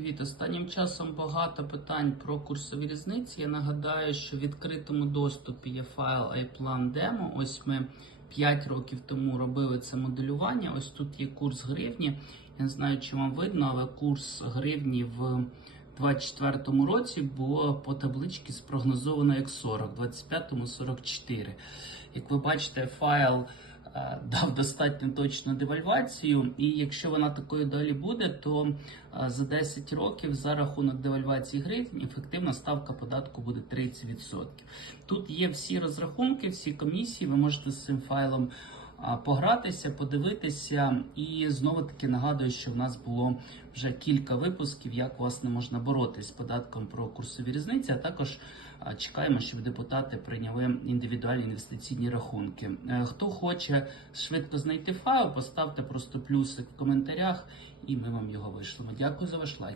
Від останнім часом багато питань про курсові різниці. Я нагадаю, що в відкритому доступі є файл iPlan Demo. Ось ми 5 років тому робили це моделювання. Ось тут є курс гривні. Я не знаю, чи вам видно, але курс гривні в 24-му році було по табличці спрогнозовано як 40, в 25-му 44. Як ви бачите, файл дав достатньо точну девальвацію, і якщо вона такою далі буде, то е, за 10 років за рахунок девальвації гривень ефективна ставка податку буде 30%. Тут є всі розрахунки, всі комісії. Ви можете з цим файлом погратися, подивитися. І знову таки нагадую, що в нас було вже кілька випусків, як власне можна боротись з податком про курсові різниці. А також чекаємо, щоб депутати прийняли індивідуальні інвестиційні рахунки. Е, Хто хоче швидко знайти файл, поставте просто плюсик в коментарях, і ми вам його вийшлемо. Дякую за ваш лайк.